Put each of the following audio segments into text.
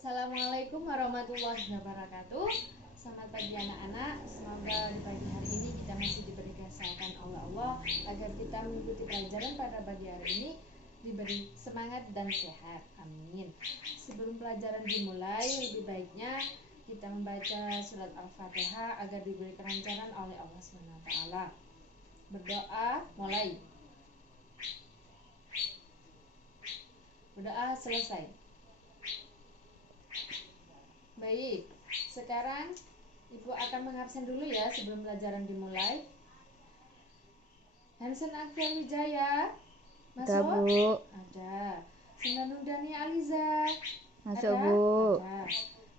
Assalamualaikum warahmatullahi wabarakatuh. Selamat pagi anak-anak. Semoga di pagi hari ini kita masih diberi kesehatan oleh Allah agar kita mengikuti pelajaran pada pagi hari ini diberi semangat dan sehat. Amin. Sebelum pelajaran dimulai, lebih baiknya kita membaca surat Al-Fatihah agar diberi kelancaran oleh Allah SWT. Berdoa mulai. Berdoa selesai. Baik, sekarang Ibu akan mengabsen dulu ya sebelum pelajaran dimulai. Hansen Akbar Wijaya masuk? Ada, Bu. Ada. Sinanudani Aliza Masuk, ada? Bu. Ada.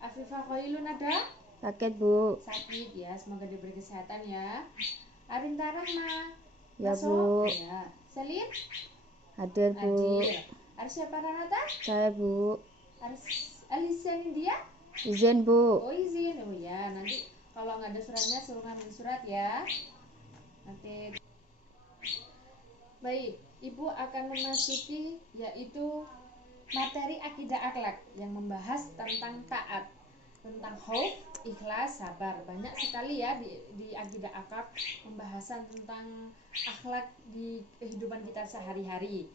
Afifah Khailun ada? Sakit, Bu. Sakit ya, semoga diberi kesehatan ya. Arinta Rahma Ya, masuk? Bu. Ya. Selin? Hadir, Bu. Hadir. Arsya Paranata? Saya, Bu. Alicia India? Izin, Bu. Oh izin, oh ya, nanti kalau nggak ada suratnya suruh ngambil surat ya. Nanti. Baik, Ibu akan memasuki yaitu materi akidah akhlak yang membahas tentang taat, tentang khauf, ikhlas, sabar. Banyak sekali ya di akidah akhlak pembahasan tentang akhlak di kehidupan kita sehari-hari.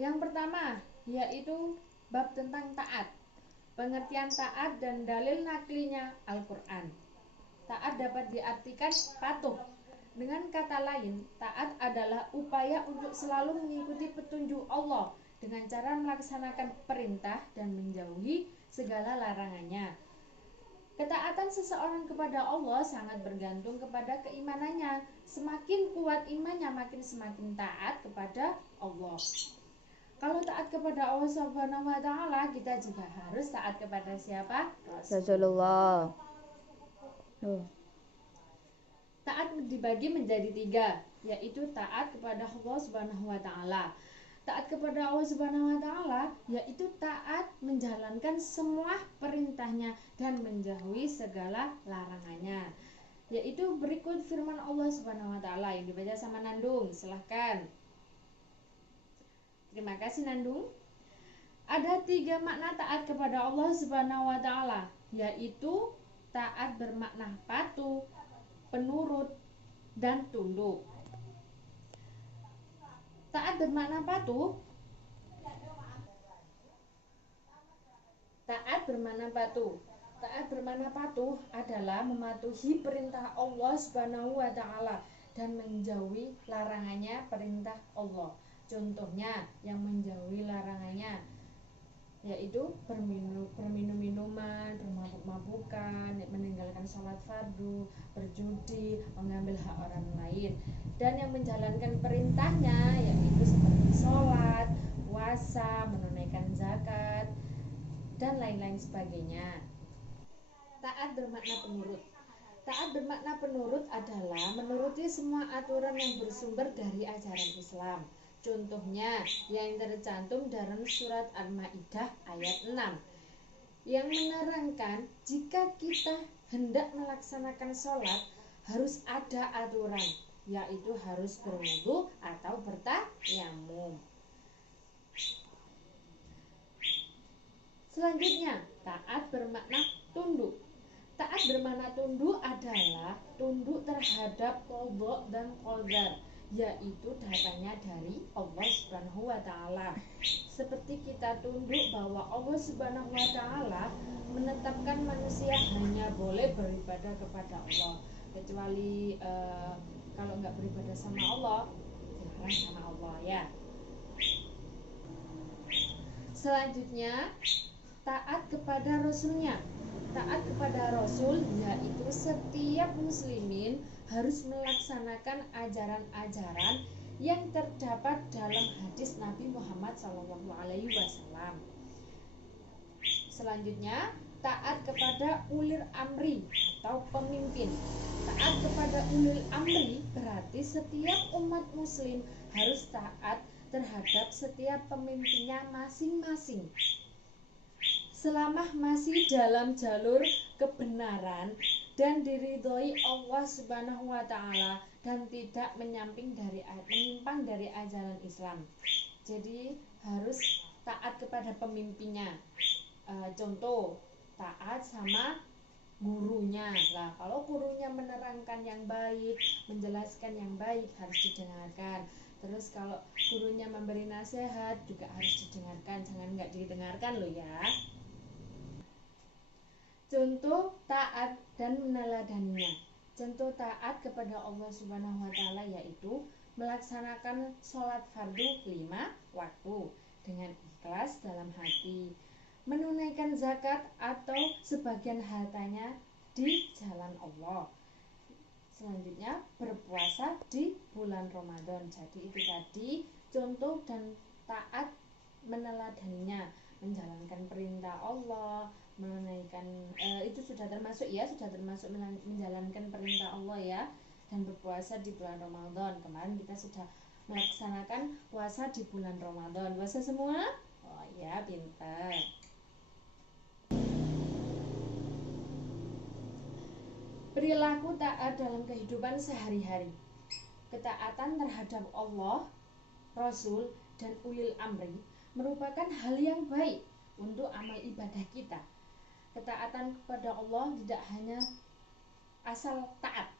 Yang pertama yaitu bab tentang taat. Pengertian taat dan dalil naklinya Al-Quran. Taat dapat diartikan patuh. Dengan kata lain, taat adalah upaya untuk selalu mengikuti petunjuk Allah dengan cara melaksanakan perintah dan menjauhi segala larangannya. Ketaatan seseorang kepada Allah sangat bergantung kepada keimanannya. Semakin kuat imannya, semakin taat kepada Allah. Kalau taat kepada Allah Subhanahu wa Ta'ala, kita juga harus taat kepada siapa? Rasulullah. Taat dibagi menjadi 3, yaitu taat kepada Allah Subhanahu wa Ta'ala. Taat kepada Allah Subhanahu wa Ta'ala yaitu taat menjalankan semua perintahnya dan menjauhi segala larangannya. Yaitu berikut firman Allah Subhanahu wa Ta'ala yang dibaca sama Nandung. Silahkan. Terima kasih Nandung. Ada 3 makna taat kepada Allah Subhanahu wa Ta'ala, yaitu taat bermakna patuh, penurut, dan tunduk. Taat bermakna patuh. Taat bermakna patuh. Taat bermakna patuh adalah mematuhi perintah Allah Subhanahu wa Ta'ala dan menjauhi larangannya perintah Allah. Contohnya yang menjauhi larangannya yaitu berminum-minuman, bermabuk-mabukan, meninggalkan sholat fardu, berjudi, mengambil hak orang lain. Dan yang menjalankan perintahnya yaitu seperti sholat, puasa, menunaikan zakat, dan lain-lain sebagainya. Taat bermakna penurut. Taat bermakna penurut adalah menuruti semua aturan yang bersumber dari ajaran Islam. Contohnya yang tercantum dalam surat Al-Maidah ayat 6 yang menerangkan jika kita hendak melaksanakan sholat harus ada aturan, yaitu harus berwudu atau bertayamum. Selanjutnya, taat bermakna tunduk. Taat bermakna tunduk adalah tunduk terhadap qadha dan qadar, yaitu datangnya dari Allah Subhanahu wa Ta'ala. Seperti kita tunduk bahwa Allah Subhanahu wa Ta'ala menetapkan manusia hanya boleh beribadah kepada Allah, kecuali kalau nggak beribadah sama Allah dilarang sama Allah ya. Selanjutnya, taat kepada Rasulnya. Taat kepada Rasul yaitu setiap muslimin harus melaksanakan ajaran-ajaran yang terdapat dalam hadis Nabi Muhammad SAW. Selanjutnya, taat kepada ulil amri atau pemimpin. Taat kepada ulil amri berarti setiap umat muslim harus taat terhadap setiap pemimpinnya masing-masing, selama masih dalam jalur kebenaran dan diridhoi Allah Subhanahu wa Ta'ala dan tidak menyimpang dari ajaran Islam. Jadi harus taat kepada pemimpinnya. Contoh, taat sama gurunya. Lah, kalau gurunya menerangkan yang baik, menjelaskan yang baik, harus didengarkan. Terus kalau gurunya memberi nasihat juga harus didengarkan, jangan nggak didengarkan loh ya. Contoh taat dan meneladaninya. Contoh taat kepada Allah Subhanahu wa taala yaitu melaksanakan sholat fardu 5 waktu dengan ikhlas dalam hati, menunaikan zakat atau sebagian hartanya di jalan Allah. Selanjutnya berpuasa di bulan Ramadan. Jadi itu tadi contoh dan taat meneladaninya, menjalankan perintah Allah, menunaikan itu sudah termasuk menjalankan perintah Allah ya, dan berpuasa di bulan Ramadan. Kemarin kita sudah melaksanakan puasa di bulan Ramadan. Puasa semua? Oh ya, pintar. Perilaku taat dalam kehidupan sehari-hari. Ketaatan terhadap Allah, Rasul, dan ulil amri merupakan hal yang baik untuk amal ibadah kita. Ketaatan kepada Allah tidak hanya asal taat.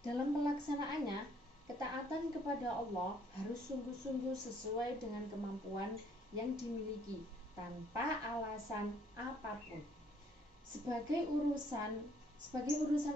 Dalam pelaksanaannya, ketaatan kepada Allah harus sungguh-sungguh sesuai dengan kemampuan yang dimiliki tanpa alasan apapun. Sebagai urusan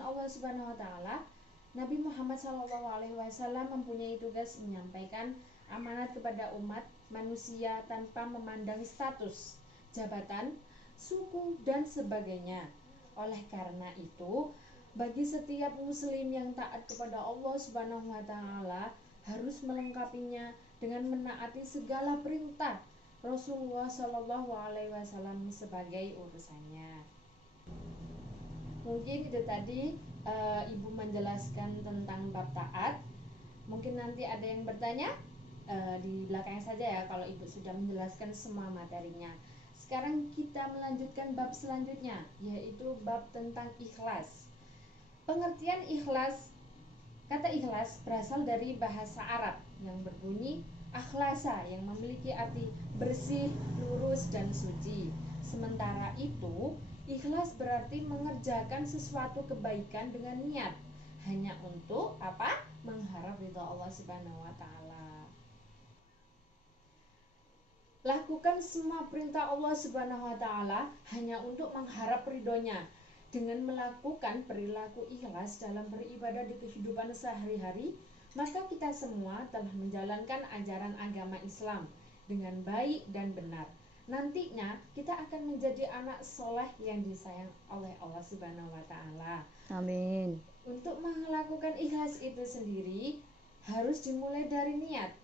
Allah Subhanahu wa taala, Nabi Muhammad SAW mempunyai tugas menyampaikan amanat kepada umat manusia tanpa memandang status, jabatan, suku, dan sebagainya. Oleh karena itu, bagi setiap muslim yang taat kepada Allah Subhanahu wa taala harus melengkapinya dengan menaati segala perintah Rasulullah SAW sebagai urusannya. Mungkin itu tadi Ibu menjelaskan tentang bab taat. Mungkin nanti ada yang bertanya di belakang saja ya kalau Ibu sudah menjelaskan semua materinya. Sekarang kita melanjutkan bab selanjutnya, yaitu bab tentang ikhlas. Pengertian ikhlas. Kata ikhlas berasal dari bahasa Arab yang berbunyi akhlasa, yang memiliki arti bersih, lurus, dan suci. Sementara itu, ikhlas berarti mengerjakan sesuatu kebaikan dengan niat hanya untuk apa? Mengharap ridha Allah Subhanahu wa taala. Lakukan semua perintah Allah Subhanahu wa taala hanya untuk mengharap ridhonya. Dengan melakukan perilaku ikhlas dalam beribadah di kehidupan sehari-hari, maka kita semua telah menjalankan ajaran agama Islam dengan baik dan benar. Nantinya kita akan menjadi anak soleh yang disayang oleh Allah Subhanahu wa taala. Amin. Untuk melakukan ikhlas itu sendiri harus dimulai dari niat.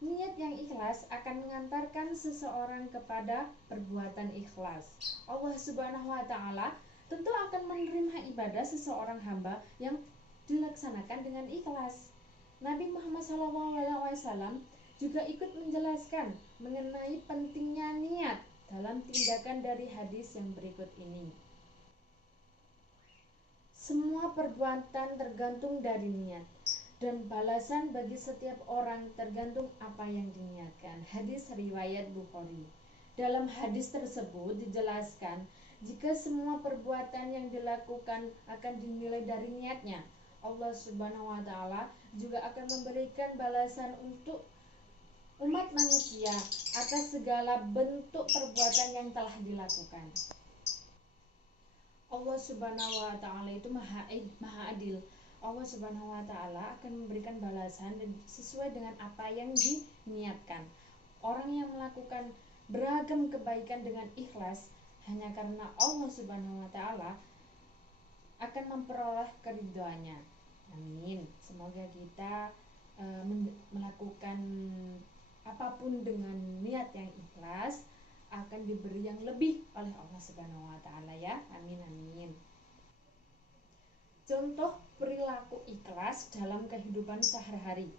Niat yang ikhlas akan mengantarkan seseorang kepada perbuatan ikhlas. Allah Subhanahu wa taala tentu akan menerima ibadah seseorang hamba yang dilaksanakan dengan ikhlas. Nabi Muhammad SAW juga ikut menjelaskan mengenai pentingnya niat dalam tindakan dari hadis yang berikut ini. Semua perbuatan tergantung dari niat, dan balasan bagi setiap orang tergantung apa yang diniatkan. Hadis riwayat Bukhari. Dalam hadis tersebut dijelaskan, jika semua perbuatan yang dilakukan akan dinilai dari niatnya, Allah Subhanahu wa taala juga akan memberikan balasan untuk umat manusia atas segala bentuk perbuatan yang telah dilakukan. Allah Subhanahu wa taala itu maha adil. Allah Subhanahu wa taala akan memberikan balasan dan sesuai dengan apa yang diniatkan. Orang yang melakukan beragam kebaikan dengan ikhlas hanya karena Allah Subhanahu wa taala akan memperoleh keridhaannya. Amin. Semoga kita melakukan apapun dengan niat yang ikhlas akan diberi yang lebih oleh Allah Subhanahu wa taala ya. Amin amin. Contoh perilaku ikhlas dalam kehidupan sehari-hari.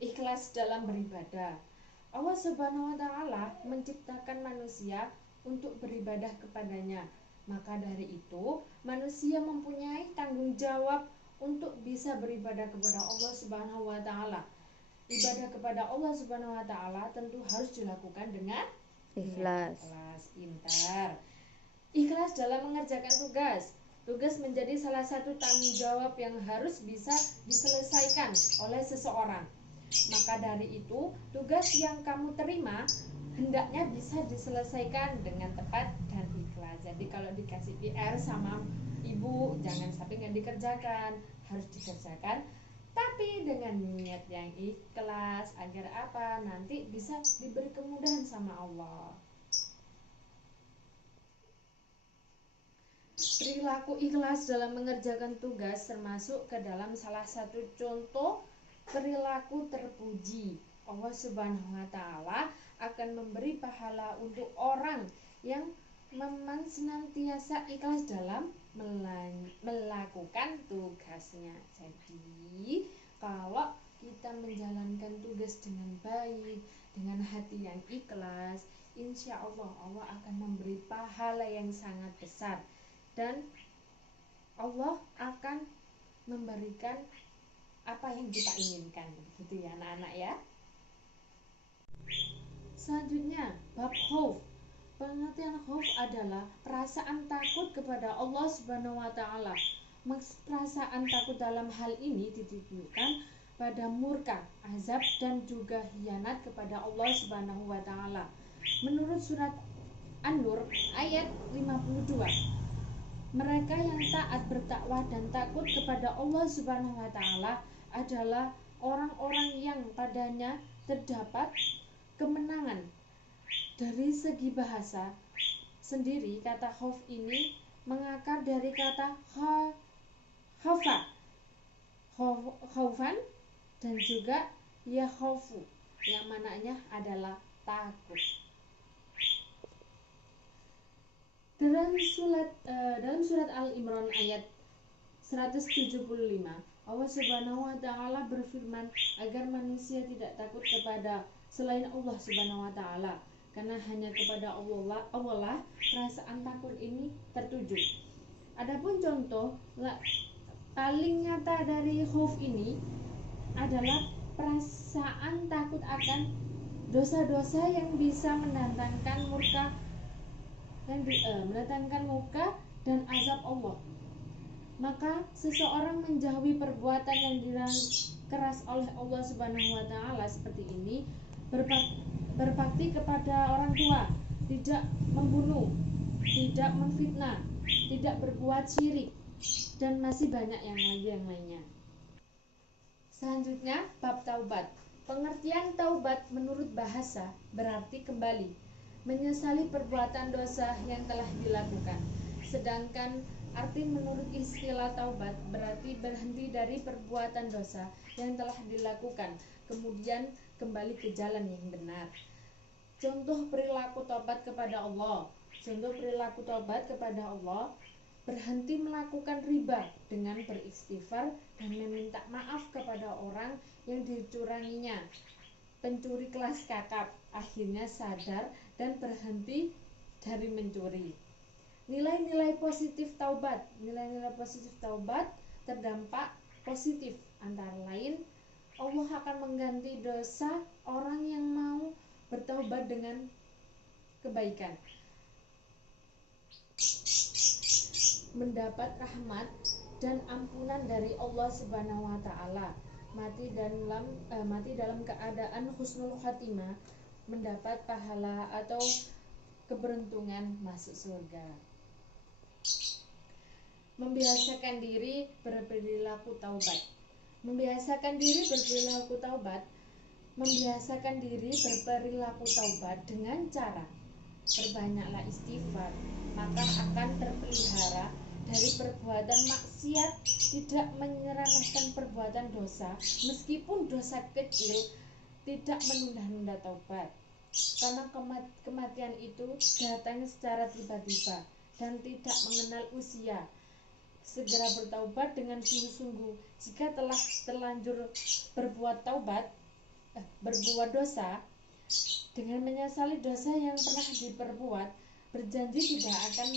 Ikhlas dalam beribadah. Allah Subhanahu wa taala menciptakan manusia untuk beribadah kepadanya. Maka dari itu, manusia mempunyai tanggung jawab untuk bisa beribadah kepada Allah Subhanahu wa taala. Ibadah kepada Allah Subhanahu wa taala tentu harus dilakukan dengan Ikhlas. ikhlas. Pintar. Ikhlas dalam mengerjakan tugas. Tugas menjadi salah satu tanggung jawab yang harus bisa diselesaikan oleh seseorang. Maka dari itu, tugas yang kamu terima hendaknya bisa diselesaikan dengan tepat dan ikhlas. Jadi kalau dikasih PR sama ibu, jangan sampai nggak dikerjakan, harus dikerjakan, tapi dengan niat yang ikhlas agar apa? Nanti bisa diberi kemudahan sama Allah. Perilaku ikhlas dalam mengerjakan tugas termasuk ke dalam salah satu contoh perilaku terpuji. Allah Subhanahu wa taala akan memberi pahala untuk orang yang memang senantiasa ikhlas dalam melakukan tugasnya. Jadi, kalau kita menjalankan tugas dengan baik, dengan hati yang ikhlas, insya Allah Allah akan memberi pahala yang sangat besar. Dan Allah akan memberikan apa yang kita inginkan, begitu ya anak-anak ya. Selanjutnya, bab khauf. Pengertian khauf adalah perasaan takut kepada Allah Subhanahu wa taala. Perasaan takut dalam hal ini ditujukan pada murka, azab dan juga khianat kepada Allah Subhanahu wa taala. Menurut surat An-Nur ayat 52, mereka yang taat bertakwah dan takut kepada Allah Subhanahu wa taala adalah orang-orang yang padanya terdapat kemenangan. Dari segi bahasa sendiri, kata khauf ini mengakar dari kata khaufa, khaufan dan juga yakhaufu yang maknanya adalah takut. Dalam surat Al-Imran ayat 175, Allah Subhanahu wa taala berfirman agar manusia tidak takut kepada selain Allah Subhanahu wa taala, karena hanya kepada Allah perasaan takut ini tertuju. Adapun contoh paling nyata dari khauf ini adalah perasaan takut akan dosa-dosa yang bisa mendatangkan murka dan azab Allah. Maka seseorang menjauhi perbuatan yang dilarang keras oleh Allah Subhanahu wa taala seperti ini, berbakti kepada orang tua, tidak membunuh, tidak memfitnah, tidak berbuat syirik, dan masih banyak yang lainnya. Selanjutnya, bab taubat. Pengertian taubat menurut bahasa berarti kembali, menyesali perbuatan dosa yang telah dilakukan. Sedangkan arti menurut istilah taubat berarti berhenti dari perbuatan dosa yang telah dilakukan, kemudian kembali ke jalan yang benar. Contoh perilaku taubat kepada Allah. Berhenti melakukan riba dengan beristighfar dan meminta maaf kepada orang yang dicuranginya. Pencuri kelas kakap akhirnya sadar dan berhenti dari mencuri. Nilai-nilai positif taubat terdampak positif, antara lain Allah akan mengganti dosa orang yang mau bertaubat dengan kebaikan, mendapat rahmat dan ampunan dari Allah Subhanahu wa taala, mati dalam keadaan husnul khatimah, mendapat pahala atau keberuntungan masuk surga. Membiasakan diri berperilaku taubat. Membiasakan diri berperilaku taubat dengan cara berbanyaklah istighfar, maka akan terpelihara dari perbuatan maksiat, tidak menyeremehkan perbuatan dosa, meskipun dosa kecil, tidak menunda-nunda taubat. Karena kematian itu datang secara tiba-tiba dan tidak mengenal usia. Segera bertaubat dengan sungguh-sungguh. Jika telah terlanjur berbuat dosa, dengan menyesali dosa yang pernah diperbuat, berjanji tidak akan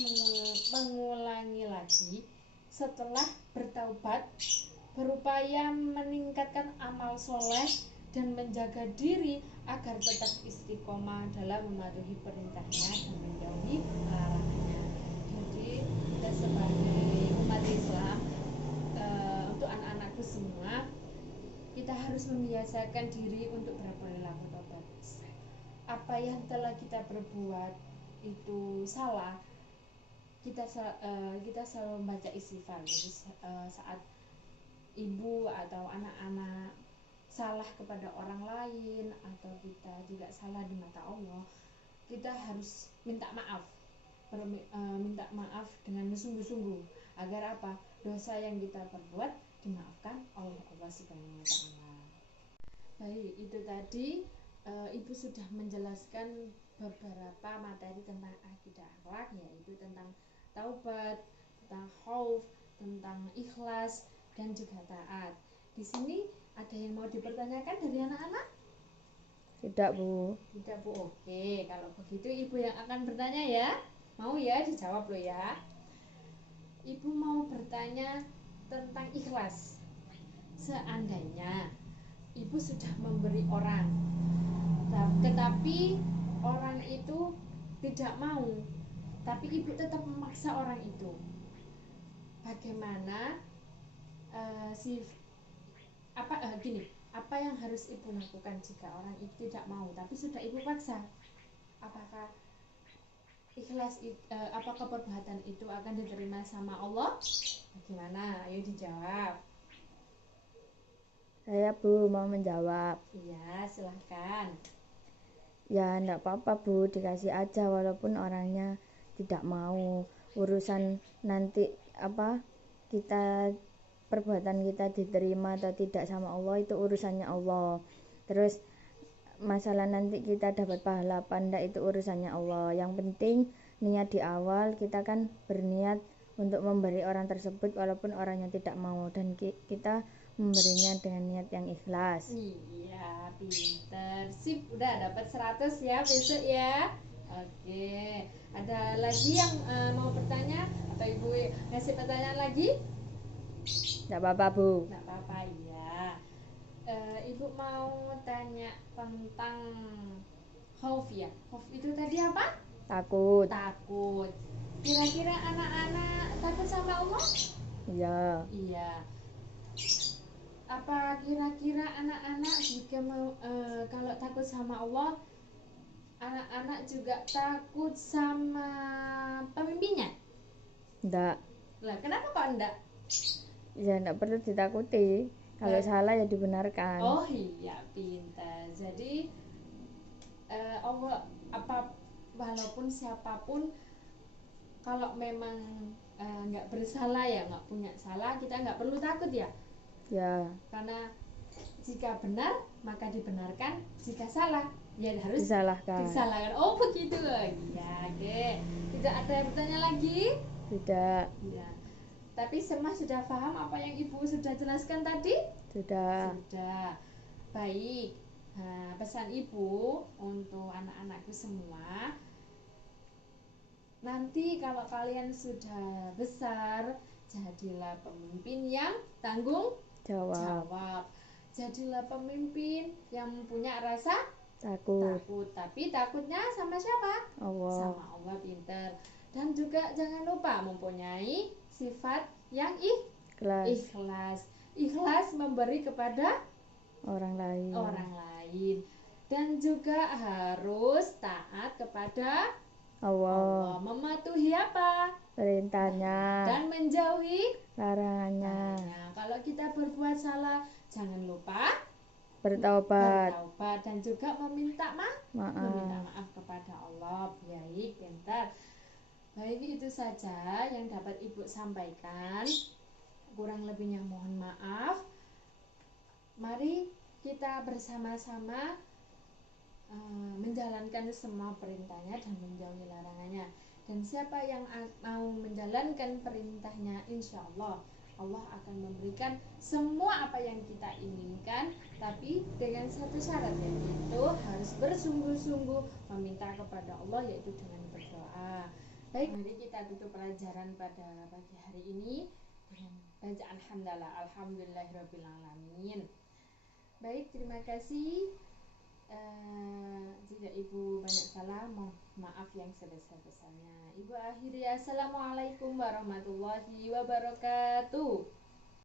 mengulangi lagi. Setelah bertaubat, berupaya meningkatkan amal soleh dan menjaga diri agar tetap istiqomah dalam mematuhi perintahnya dan menjauhi larangannya. kita harus membiasakan diri untuk berperilaku tobat. Apa yang telah kita perbuat itu salah, kita selalu membaca istighfar. Jadi saat ibu atau anak-anak salah kepada orang lain, atau kita juga salah di mata Allah, kita harus minta maaf, minta maaf dengan sungguh-sungguh, agar apa, dosa yang kita perbuat dimaafkan oleh Allah Subhanahu wa Ta'ala. Baik, itu tadi ibu sudah menjelaskan beberapa materi tentang akidah akhlak, yaitu tentang taubat, tentang khauf, tentang ikhlas, dan juga taat. Di sini ada yang mau dipertanyakan dari anak-anak? Tidak, Bu. Tidak, Bu. Oke, kalau begitu ibu yang akan bertanya ya. Mau ya dijawab loh ya. Ibu mau bertanya tentang ikhlas. Seandainya ibu sudah memberi orang, tetapi orang itu tidak mau, tapi ibu tetap memaksa orang itu, bagaimana apa yang harus ibu lakukan jika orang itu tidak mau tapi sudah ibu paksa? Apakah apakah perbuatan itu akan diterima sama Allah? Bagaimana? Ayo dijawab. Saya, Bu, mau menjawab. Iya, silahkan. Ya, enggak apa-apa, Bu, dikasih aja walaupun orangnya tidak mau. Urusan nanti perbuatan kita diterima atau tidak sama Allah itu urusannya Allah. Terus masalah nanti kita dapat pahala apa enggak itu urusannya Allah. Yang penting niat di awal, kita kan berniat untuk memberi orang tersebut walaupun orangnya tidak mau, dan kita memberinya dengan niat yang ikhlas. Iya, pinter. Sip, udah dapat 100 ya besok ya. Oke, ada lagi yang mau bertanya atau ibu ngasih pertanyaan lagi? Enggak apa-apa, Bu. Enggak apa-apa ya. Ibu mau tanya tentang khauf ya. Khauf itu tadi apa? Takut. Takut. Kira-kira anak-anak takut sama Allah? Iya. Iya. Apa kira-kira anak-anak jika kalau takut sama Allah, anak-anak juga takut sama pemimpinnya? Enggak. Lah, kenapa kok enggak? Ya, enggak perlu ditakuti. Kalau salah ya dibenarkan. Oh iya, pintar. Jadi Allah walaupun siapapun, kalau memang nggak bersalah ya nggak punya salah, kita nggak perlu takut ya. Ya. Karena jika benar maka dibenarkan, jika salah ya harus disalahkan. Oh begitu. Ya, oke. Tidak ada yang bertanya lagi? Tidak. Ya. Tapi semua sudah paham apa yang ibu sudah jelaskan tadi? Sudah. Baik. Nah, pesan ibu untuk anak-anakku semua, nanti kalau kalian sudah besar, jadilah pemimpin yang tanggung jawab. Jadilah pemimpin yang punya rasa takut. Tapi takutnya sama siapa? Allah. Sama Allah, pinter. Dan juga jangan lupa mempunyai sifat yang ikhlas. Ikhlas memberi kepada orang lain. Dan juga harus taat kepada Allah. Mematuhi apa? Perintahnya. Dan menjauhi larangannya. Kalau kita berbuat salah, jangan lupa bertaubat dan juga meminta maaf kepada Allah. Baik, pintar. Baik, itu saja yang dapat ibu sampaikan. Kurang lebihnya mohon maaf. Mari kita bersama-sama menjalankan semua perintahnya dan menjauhi larangannya. Dan siapa yang mau menjalankan perintahnya, insya Allah Allah akan memberikan semua apa yang kita inginkan, tapi dengan satu syarat, yaitu harus bersungguh-sungguh meminta kepada Allah, yaitu dengan berdoa. Baik, mari kita tutup pelajaran pada pagi hari ini dengan bacaan alhamdulillahirobbilalamin. Baik, terima kasih. Jika ibu banyak salah, mohon maaf yang sebesar-besarnya. Ibu akhiri, assalamualaikum warahmatullahi wabarakatuh.